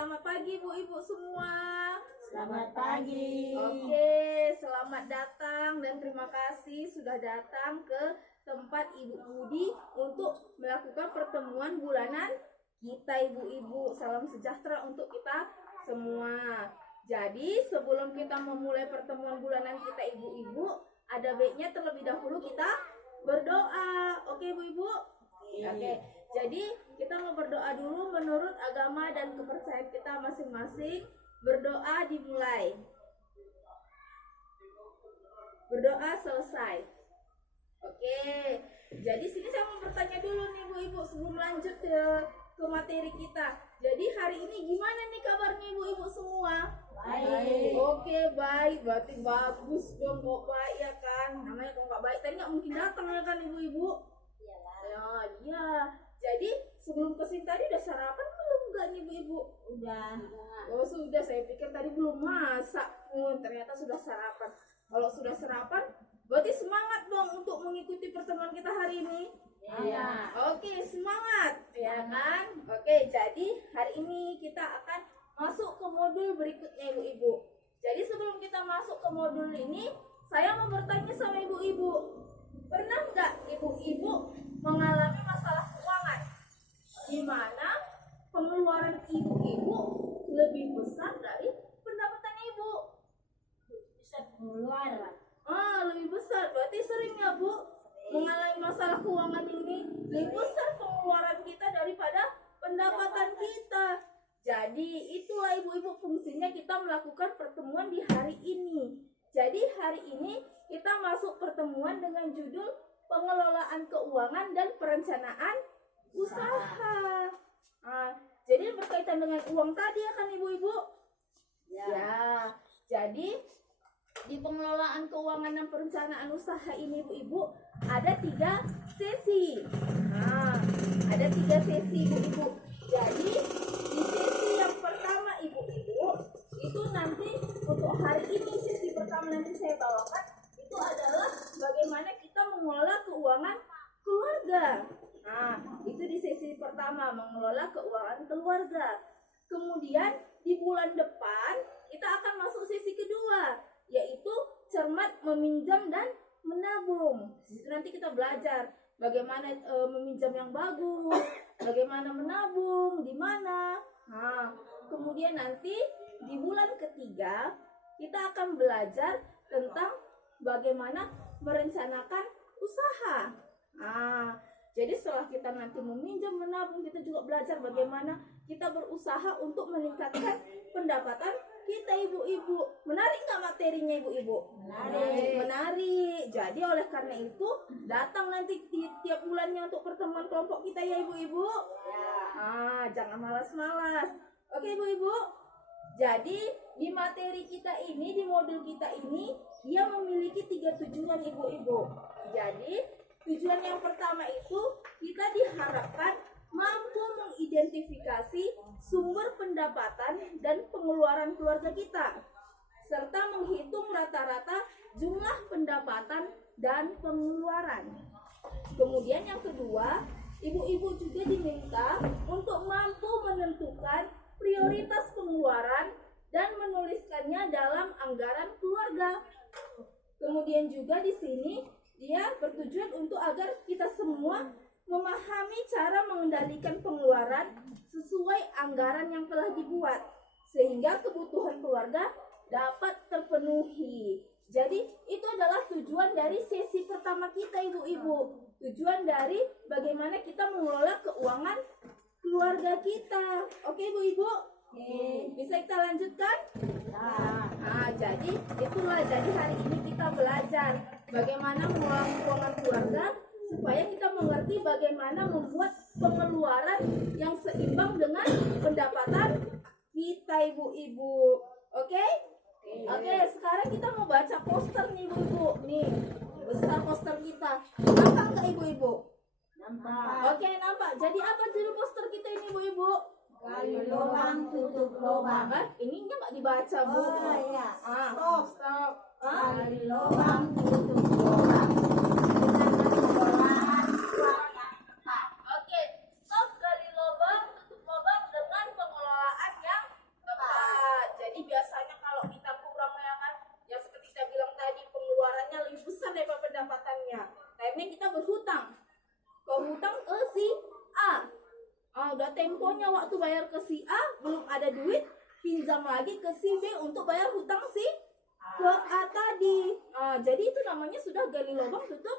selamat pagi Bu-Ibu semua. Selamat pagi. Oke, selamat datang dan terima kasih sudah datang ke tempat Ibu Budi untuk melakukan pertemuan bulanan kita Ibu-Ibu. Salam sejahtera untuk kita semua. Jadi sebelum kita memulai pertemuan bulanan kita Ibu-Ibu, ada baiknya terlebih dahulu kita berdoa. Oke Bu-Ibu? Oke. Jadi kita mau berdoa dulu menurut agama dan kepercayaan kita masing-masing. Berdoa dimulai. Berdoa selesai. Oke. Jadi sini saya mau bertanya dulu nih Bu-Ibu sebelum lanjut ke materi kita. Jadi hari ini gimana nih kabarnya Ibu-Ibu semua? Baik. Oke, baik. Berarti bagus dong kok baik ya kan. Namanya kalau nggak baik tadi nggak mungkin datang ya kan Ibu-Ibu? Ya, iya. Jadi sebelum kesini tadi udah sarapan belum nggak nih Bu-Ibu? Udah. Oh sudah, saya pikir tadi belum masak pun, ternyata sudah sarapan. Kalau sudah sarapan, berarti semangat dong untuk mengikuti pertemuan kita hari ini. Iya. Oke, semangat, ya kan? Oke, jadi hari ini kita akan masuk ke modul berikutnya Ibu-Ibu. Jadi sebelum kita masuk ke modul ini, saya mau bertanya sama Ibu-Ibu. Pernah nggak Ibu-Ibu mengalami masalah keuangan di mana pengeluaran Ibu-Ibu lebih besar dari pendapatan Ibu? Bisa keluar. Lebih besar. Berarti sering ya Bu mengalami masalah keuangan ini. Lebih besar pengeluaran kita daripada pendapatan kita. Jadi itulah Ibu-Ibu fungsinya kita melakukan pertemuan di hari ini. Jadi hari ini kita masuk pertemuan dengan judul pengelolaan keuangan dan perencanaan usaha. Jadi berkaitan dengan uang tadi ya kan Ibu-Ibu? Ya. Jadi di pengelolaan keuangan dan perencanaan usaha ini Ibu-Ibu ada 3 sesi. Ada 3 sesi Ibu-Ibu. Jadi di sesi yang pertama Ibu-Ibu itu nanti untuk hari ini sesi pertama nanti saya bawakan itu adalah bagaimana kita mengelola keuangan keluarga. Itu di sesi pertama mengelola keuangan keluarga. Kemudian di bulan depan kita akan masuk sesi kedua yaitu cermat meminjam dan menabung. Nanti kita belajar bagaimana meminjam yang bagus, bagaimana menabung, di mana. Kemudian nanti di bulan ketiga kita akan belajar tentang bagaimana merencanakan usaha. Jadi setelah kita nanti meminjam menabung, kita juga belajar bagaimana kita berusaha untuk meningkatkan pendapatan kita Ibu-Ibu. Menarik nggak materinya Ibu-Ibu? Menarik. Jadi oleh karena itu datang nanti tiap bulannya untuk pertemuan kelompok kita ya Ibu-Ibu. Jangan malas-malas. Oke Ibu-Ibu. Jadi di materi kita ini, di modul kita ini, dia memiliki 3 tujuan Ibu-Ibu. Jadi tujuan yang pertama itu kita diharapkan mampu mengidentifikasi sumber pendapatan dan pengeluaran keluarga kita, serta menghitung rata-rata jumlah pendapatan dan pengeluaran. Kemudian yang kedua, Ibu-Ibu juga diminta untuk mampu menentukan prioritas pengeluaran dan menuliskannya dalam anggaran keluarga. Kemudian juga di sini dia bertujuan untuk agar kita semua memahami cara mengendalikan pengeluaran sesuai anggaran yang telah dibuat sehingga kebutuhan keluarga dapat terpenuhi. Jadi itu adalah tujuan dari sesi pertama kita Ibu-Ibu. Tujuan dari bagaimana kita mengelola keuangan keluarga kita. Oke Ibu-Ibu? Bisa kita lanjutkan? Jadi itulah, jadi hari ini kita belajar bagaimana mengelola keuangan keluarga supaya kita mengerti bagaimana membuat pengeluaran yang seimbang dengan pendapatan kita Ibu-Ibu. Oke, sekarang kita mau baca poster nih Ibu-Ibu. Nih, besar poster kita. Nampak nggak Ibu-Ibu? Nampak. Oke, nampak. Jadi apa judul poster kita ini Ibu-Ibu? Gali lubang tutup lubang. Ininya nggak dibaca Bu. Iya. Stop. Gali lubang tutup lubang. Dengan pengelolaan keluarga. Oke, stop gali lubang, tutup lubang dengan pengelolaan yang uangnya waktu bayar ke si A belum ada duit, pinjam lagi ke si B untuk bayar hutang si ke A tadi. Jadi itu namanya sudah gali lubang tutup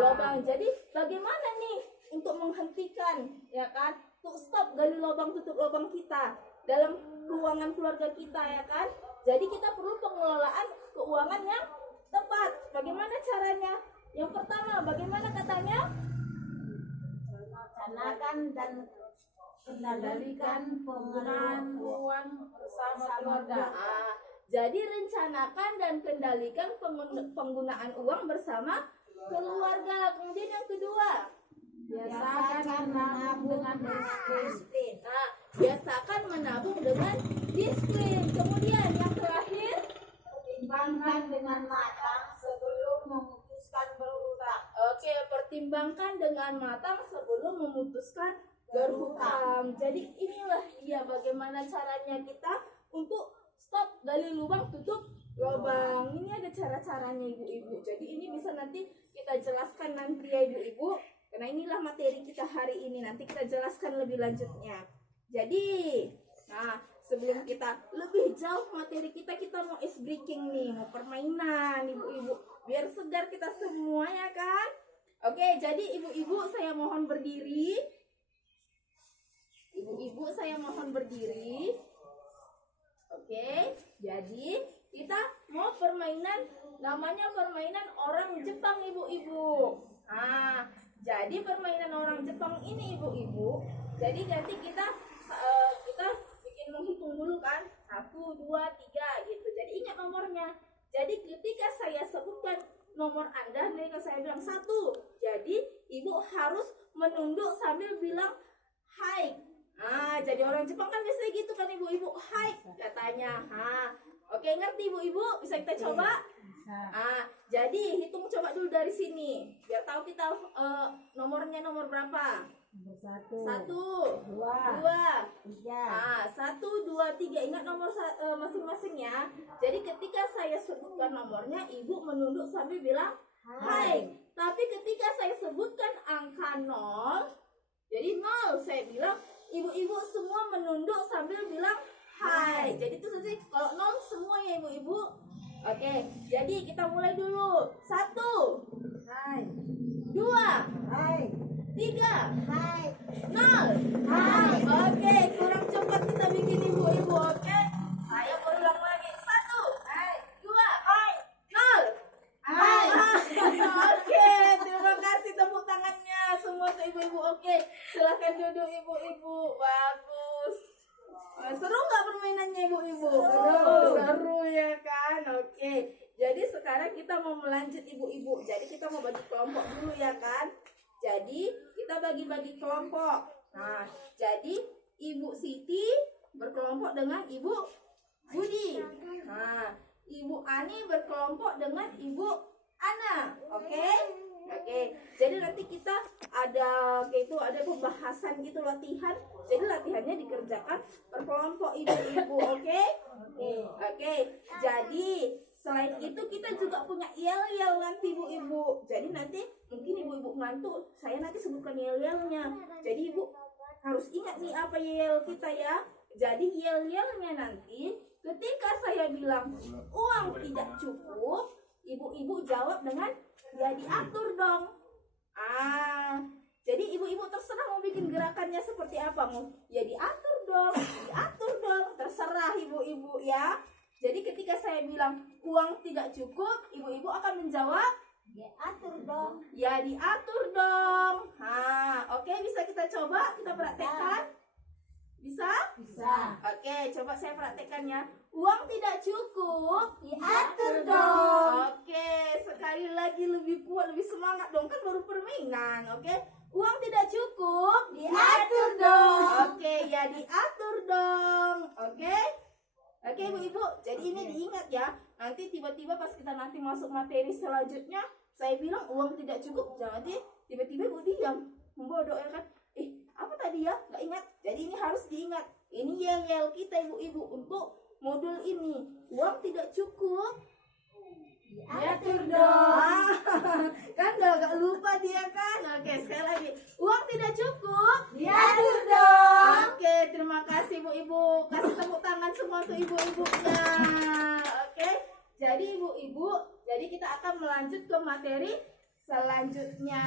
lubang. Jadi bagaimana nih untuk menghentikan, ya kan, untuk stop gali lubang tutup lubang kita dalam keuangan keluarga kita, ya kan? Jadi kita perlu pengelolaan keuangan yang tepat. Bagaimana caranya? Yang pertama, bagaimana katanya? Rencanakan dan kendalikan penggunaan uang bersama keluarga. Jadi rencanakan dan kendalikan penggunaan uang bersama keluarga. Kemudian yang kedua, Biasakan menabung dengan disiplin. biasakan menabung dengan disiplin. Kemudian yang terakhir, Pertimbangkan dengan matang sebelum memutuskan berhutang. oke, pertimbangkan dengan matang sebelum memutuskan berhutang. Jadi inilah dia bagaimana caranya kita untuk stop gali lubang tutup lubang. Ini ada cara-caranya ibu-ibu. Jadi ini bisa nanti kita jelaskan nanti ya ibu-ibu. Karena inilah materi kita hari ini. Nanti kita jelaskan lebih lanjutnya. Jadi, sebelum kita lebih jauh materi kita mau ice breaking nih, mau permainan ibu-ibu. Biar segar kita semua, ya kan? Oke, jadi ibu-ibu saya mohon berdiri. Ibu-ibu saya mohon berdiri. Oke, jadi kita mau permainan, namanya permainan orang Jepang ibu-ibu. Jadi permainan orang Jepang ini ibu-ibu, jadi nanti kita bikin menghitung dulu kan, 1, 2, 3 gitu. Jadi ingat nomornya. Jadi ketika saya sebutkan nomor Anda, ketika saya bilang 1, jadi ibu harus menunduk sambil bilang hai. Jadi orang Jepang kan biasanya gitu kan ibu-ibu, hai katanya. Oke, ngerti ibu-ibu? Bisa kita coba? Jadi hitung coba dulu dari sini biar tahu kita nomornya nomor berapa. 1, 2, 3. 1, 2, 3. Ingat nomor masing-masing ya. Jadi ketika saya sebutkan nomornya, ibu menunduk sambil bilang hai. Tapi ketika saya sebutkan angka 0, jadi 0, saya bilang ibu-ibu semua menunduk sambil bilang hai. Jadi itu saja, kalau 0 semua ya ibu-ibu. Oke, jadi kita mulai dulu. 1, Hai. 2, Hai. 3, Hai. 0. Hai. Oke, kurang cepat kita bikin ibu-ibu. Oke, saya berulang lagi. 1, Hai. 2, 0. Hai. Oke, terima kasih tepuk tangannya semua untuk ibu-ibu. Oke, silakan duduk ibu-ibu. Bagus. Seru nggak permainannya ibu-ibu? Seru ya kan? Oke, jadi sekarang kita mau melanjut ibu-ibu. Jadi kita mau bagi kelompok dulu ya kan? Jadi kita bagi-bagi kelompok. Jadi Ibu Siti berkelompok dengan Ibu Budi. Ibu Ani berkelompok dengan Ibu Ana. Oke? Oke, jadi nanti kita ada pembahasan gitu, latihan. Jadi latihannya dikerjakan per kelompok ibu-ibu, oke? Oke. Jadi selain itu kita juga punya yel-yel nanti ibu-ibu. Jadi nanti mungkin ibu-ibu ngantuk, saya nanti sebutkan yel-yelnya. Jadi ibu harus ingat nih apa yel kita ya. Jadi yel-yelnya nanti ketika saya bilang uang tidak cukup, ibu-ibu jawab dengan ya diatur dong. Jadi ibu-ibu terserah mau bikin gerakannya seperti apa, mau ya diatur dong, terserah ibu-ibu ya. Jadi ketika saya bilang uang tidak cukup, ibu-ibu akan menjawab Diatur dong. ya diatur dong. Oke, bisa kita coba, kita praktekkan. Bisa? Bisa. Oke, coba saya praktekkan ya. Uang tidak cukup, Diatur dong. Oke, sekali lagi lebih kuat, lebih semangat dong, kan baru permainan. Oke, uang tidak cukup, Diatur dong. Oke, ya diatur dong. Oke, oke ibu-ibu. Jadi ini diingat ya. Nanti tiba-tiba pas kita nanti masuk materi selanjutnya, saya bilang uang tidak cukup, jangan nanti tiba-tiba ibu diam, membodoh ya kan? Apa tadi ya? Nggak ingat. Jadi ini harus diingat. Ini yel-yel kita ibu-ibu untuk modul ini. Uang tidak cukup, Diatur dong. Kan gak lupa dia kan. Oke, sekali lagi. Uang tidak cukup, Diatur dong. Oke, semua untuk ibu-ibunya. Oke, jadi ibu-ibu, jadi kita akan melanjut ke materi selanjutnya.